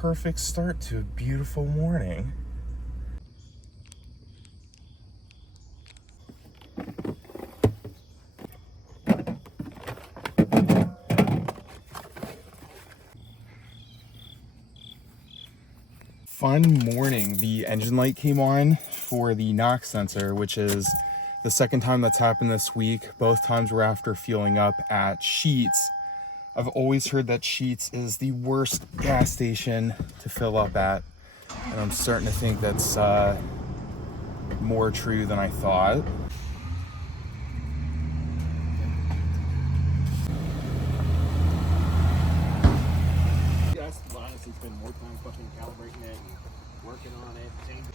perfect start to a beautiful morning. Fun morning. The engine light came on for the knock sensor, which is the second time that's happened this week. Both times were after fueling up at Sheetz. I've always heard that Sheetz is the worst gas station to fill up at, and I'm starting to think that's more true than I thought. Honestly spend more time fucking calibrating it and working on it, changing it.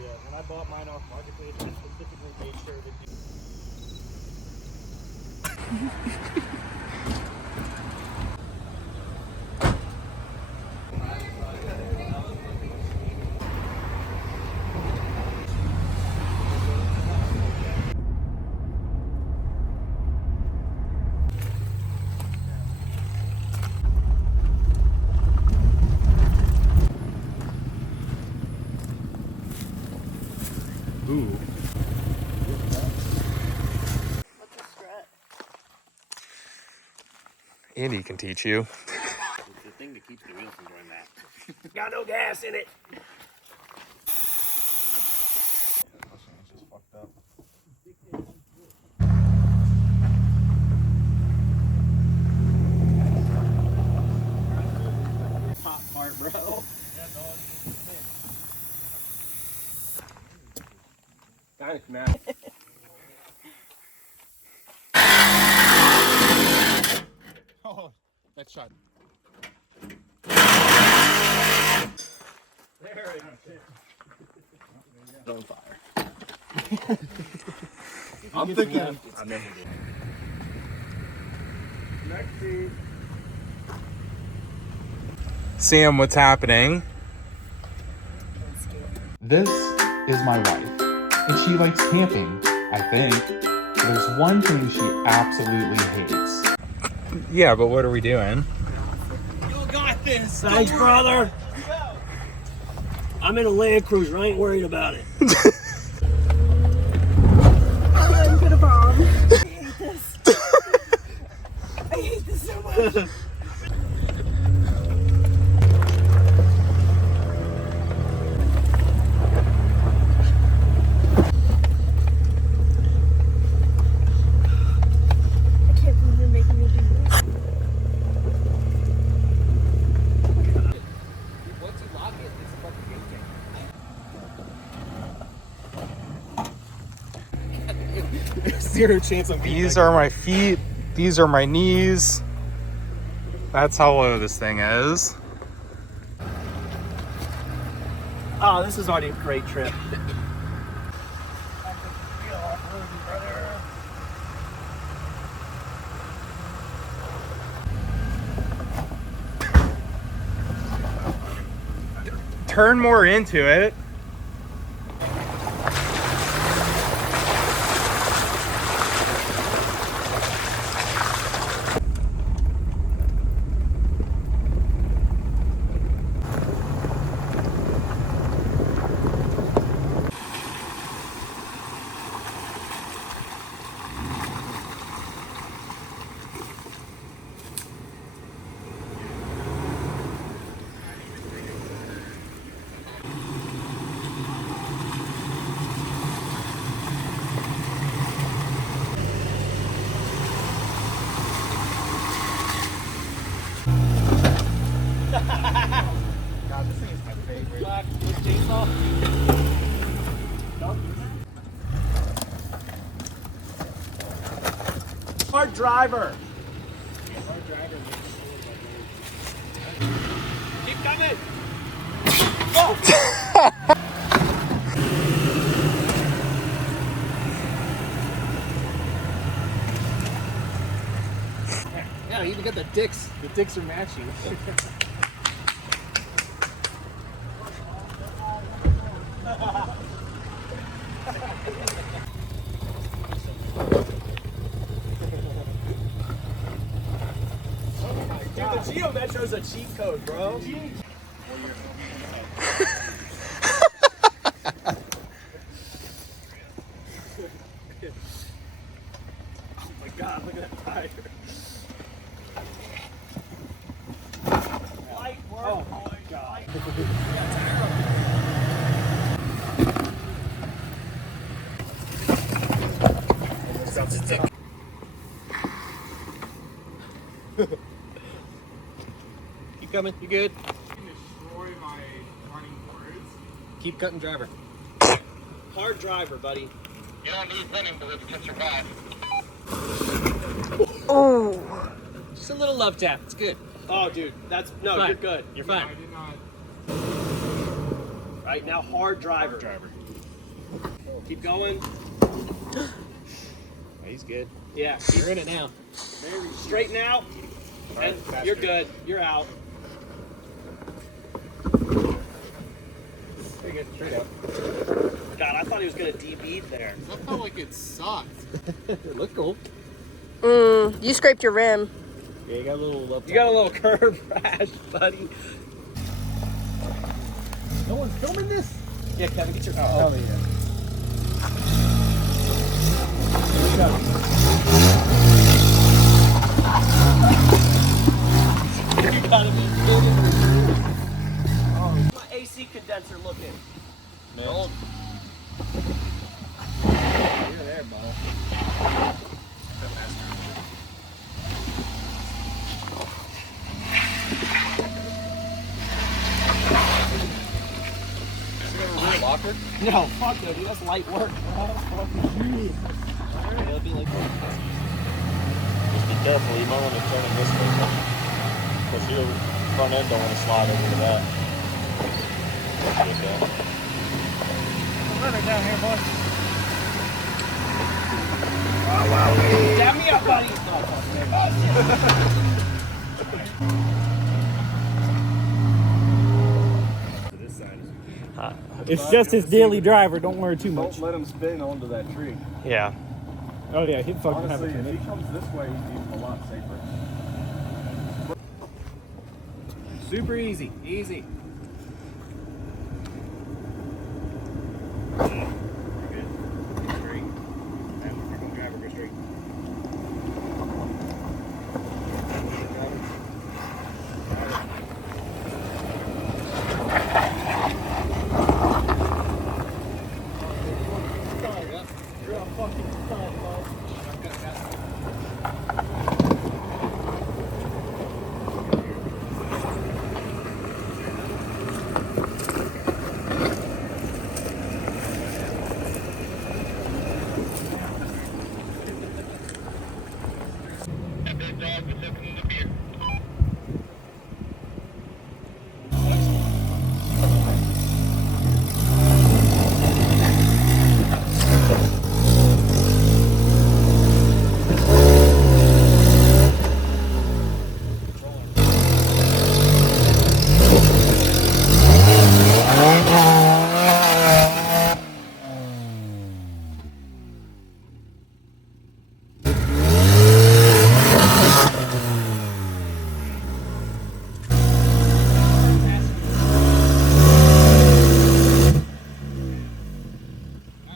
Yeah, when I bought mine off Marketplace, I specifically made sure that Ooh. What's a strut? Andy can teach you. it's the thing that keeps the wheels from doing that. Got no gas in it. Pop part, bro. Thanks, man. Oh, that shot. There it is. It's on fire. I'm thinking. I'm never doing Next seat. Sam, what's happening? This is my wife, and she likes camping, I think. There's one thing she absolutely hates. Yeah, but what are we doing? You got this. Thanks, brother. I'm in a Land Cruiser. I ain't worried about it. I'm gonna bomb. I hate this. I hate this so much. I can't believe you're making me do this. Once you lock it, it's a fucking game changer. Zero chance of These are my feet. These are my knees. That's how low this thing is. Oh, this is already a great trip. Turn more into it. God, this thing is my favorite. Black with chainsaw. Nope. Hard driver. Hard driver. Keep coming. Oh. Yeah, you even got the dicks. The dicks are matching. Dude, the Geo Metro's a cheat code, bro. my God, look at that tire. Light work. Oh my God. Keep coming, you good? Destroy my running boards. Keep cutting driver. Hard driver, buddy. You don't need running boards to survive. Oh. Just a little love tap. It's good. Oh, dude, no, you're good. You're fine. I did not. Right now, hard driver. Keep going. Oh, he's good. Yeah, you're in it now. Straighten out. And you're good. You're out. Very good. Straight up. God, I thought he was gonna DB there. That felt like it sucked. It looked cool. You scraped your rim. Yeah, you got a little love. You got a little curb rash, buddy. No one's filming this? Yeah, Kevin, get your phone. Oh, yeah. You gotta be kidding me. How's my AC condenser looking? Man. You're there, bud. Locker? No, fuck no, dude. That's light work, bro. It'll be like Just be careful, you might want to turn it this way. Because your front end don't want to slide over to that. That's good though. better down here, boy. Dab me up, buddy. It's just his daily driver. Don't worry too much. Don't let him spin onto that tree. Yeah. Oh yeah, he'd fucking have Honestly, it. if he comes this way, he's a lot safer. Super easy. Easy. That big dog was looking in the beer.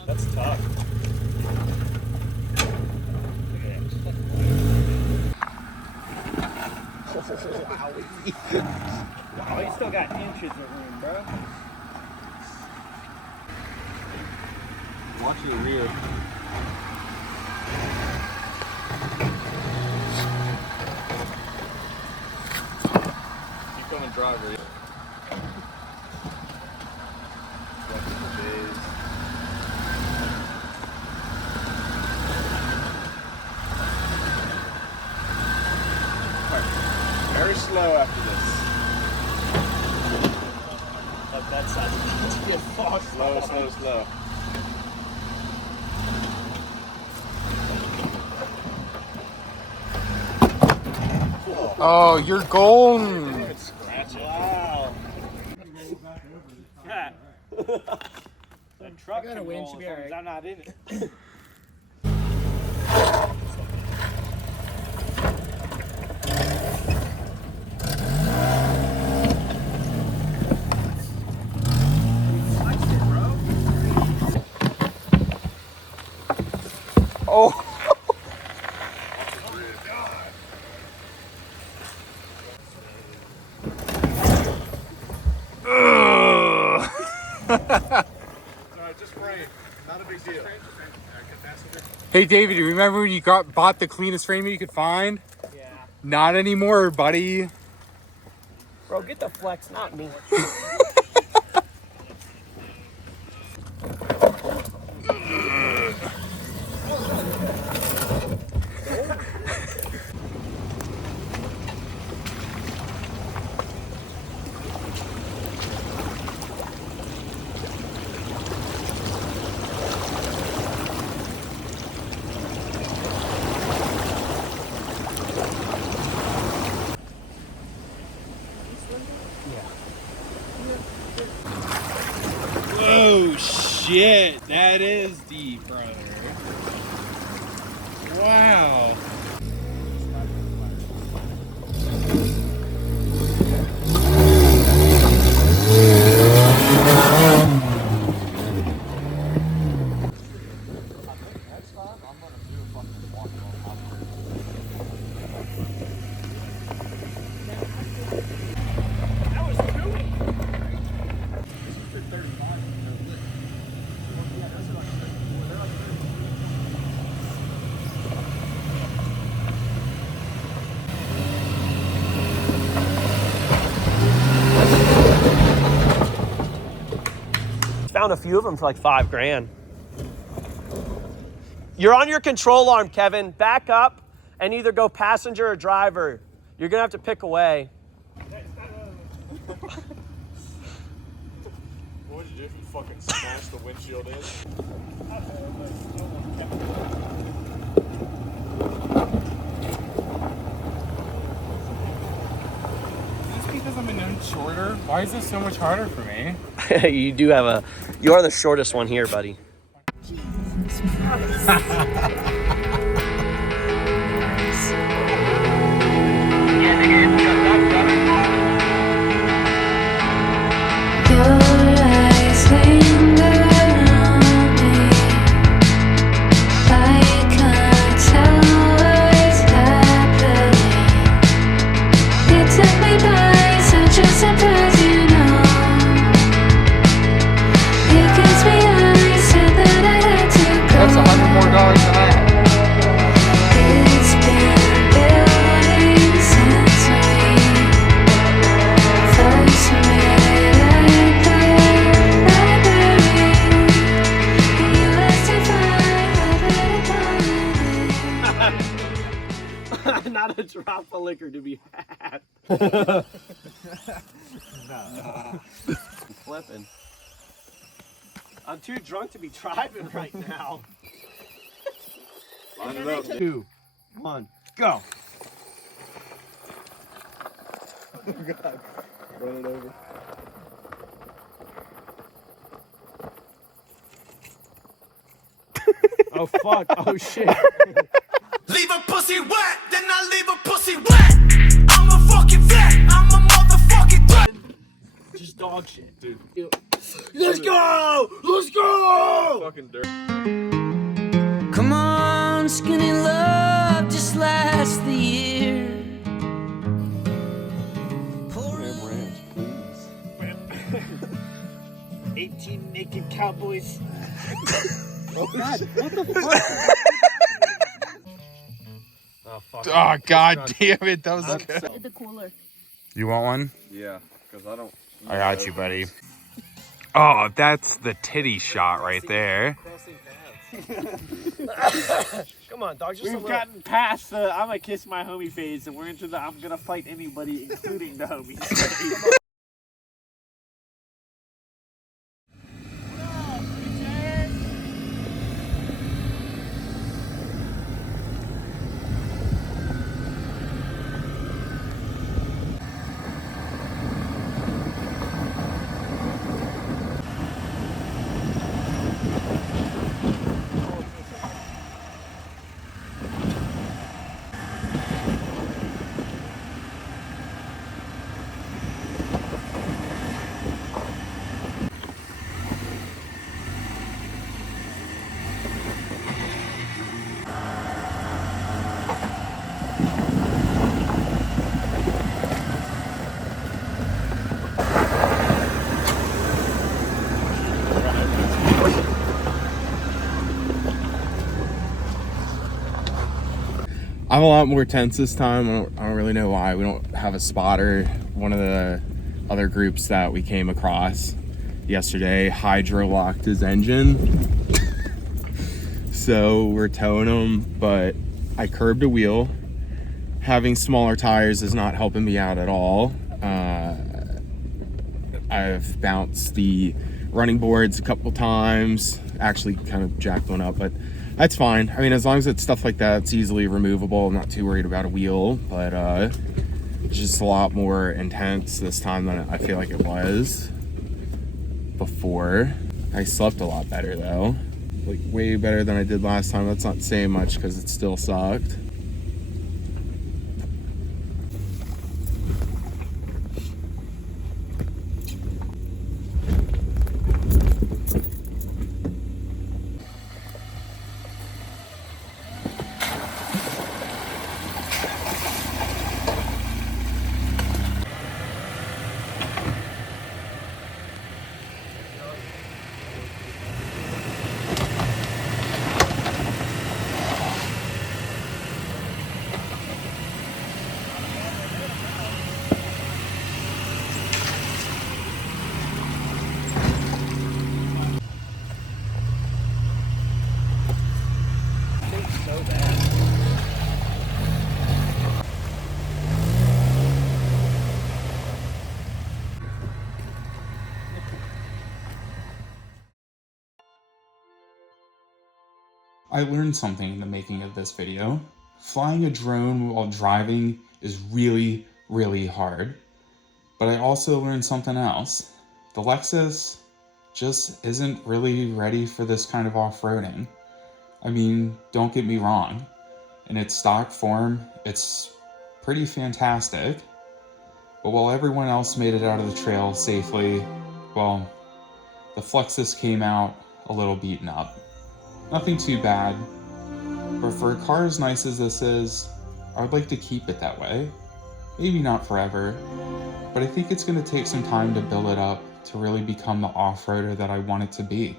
That's tough. Wow, you still got inches of room, bro. Watch your rear. Keep coming driver. Very slow after this. That side needs to get far. Slow, slow, slow. Oh, you're golden. Wow. Yeah. That truck I got a can win, roll should be as long as alright. I'm not in it. Oh. Just frame. Not a big deal. Hey David, you remember when you bought the cleanest frame you could find? Yeah. Not anymore, buddy. Bro, get the flex, not me. Oh shit, that is deep, brother. Wow. Found a few of them for like $5,000. You're on your control arm, Kevin. Back up and either go passenger or driver. You're gonna have to pick away. What would you do if you fucking smashed the windshield in? Just because I'm an inch shorter, why is this so much harder for me? You are the shortest one here, buddy. Jesus Christ. That's $100 more than that. Not a drop of liquor to be had. Flipping. I'm too drunk to be driving right now. Line it up. 2, 1, go. Oh god. Run it over. Oh fuck, oh shit. Leave a pussy wet, then I leave a pussy wet. I'm a fucking vet, I'm a motherfucking threat. Just dog shit. Dude. Let's go! Let's go! Fucking dirt. Come on, skinny love, just last the year. Ranch, please. 18 naked cowboys. Oh god, what the fuck? Oh, fuck. Oh god damn it, that was good. The cooler. You want one? Yeah, because I don't. I got you, buddy. Oh, that's the titty shot right there. Come on, dog. Just a We've little. gotten past the I'm gonna kiss my homie phase and we're into the I'm gonna fight anybody, including the homies phase. I have a lot more tents this time. I don't really know why. We don't have a spotter. One of the other groups that we came across yesterday hydro-locked his engine. So we're towing him, but I curbed a wheel. Having smaller tires is not helping me out at all. I've bounced the running boards a couple times, actually kind of jacked one up, but that's fine. I mean, as long as it's stuff like that, it's easily removable. I'm not too worried about a wheel, but it's just a lot more intense this time than I feel like it was before. I slept a lot better though, like way better than I did last time. That's not saying much because it still sucked. I learned something in the making of this video. Flying a drone while driving is really, really hard. But I also learned something else. The Lexus just isn't really ready for this kind of off-roading. I mean, don't get me wrong. In its stock form, it's pretty fantastic. But while everyone else made it out of the trail safely, well, the Flexus came out a little beaten up. Nothing too bad, but for a car as nice as this is, I would like to keep it that way. Maybe not forever, but I think it's going to take some time to build it up to really become the off-roader that I want it to be.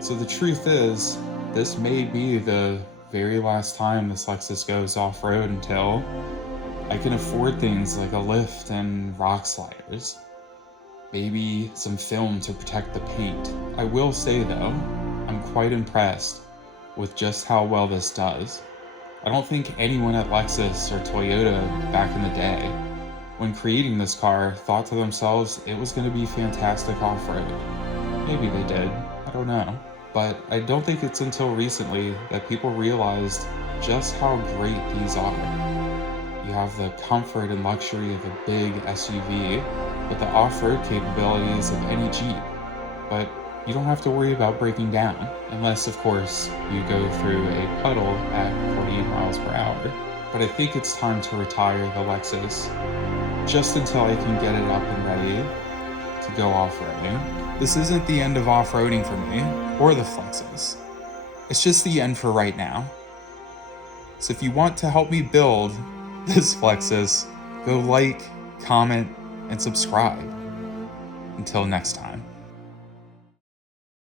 So the truth is, this may be the very last time this Lexus goes off-road until I can afford things like a lift and rock sliders. Maybe some film to protect the paint. I will say though, I'm quite impressed with just how well this does. I don't think anyone at Lexus or Toyota back in the day, when creating this car, thought to themselves it was going to be fantastic off-road. Maybe they did, I don't know. But I don't think it's until recently that people realized just how great these are. You have the comfort and luxury of a big SUV with the off-road capabilities of any Jeep, but you don't have to worry about breaking down, unless of course you go through a puddle at 48 miles per hour. But I think it's time to retire the Lexus, just until I can get it up and ready to go off-roading. This isn't the end of off-roading for me, or the Flexus. It's just the end for right now. So if you want to help me build this Flexus, go like, comment, and subscribe. Until next time.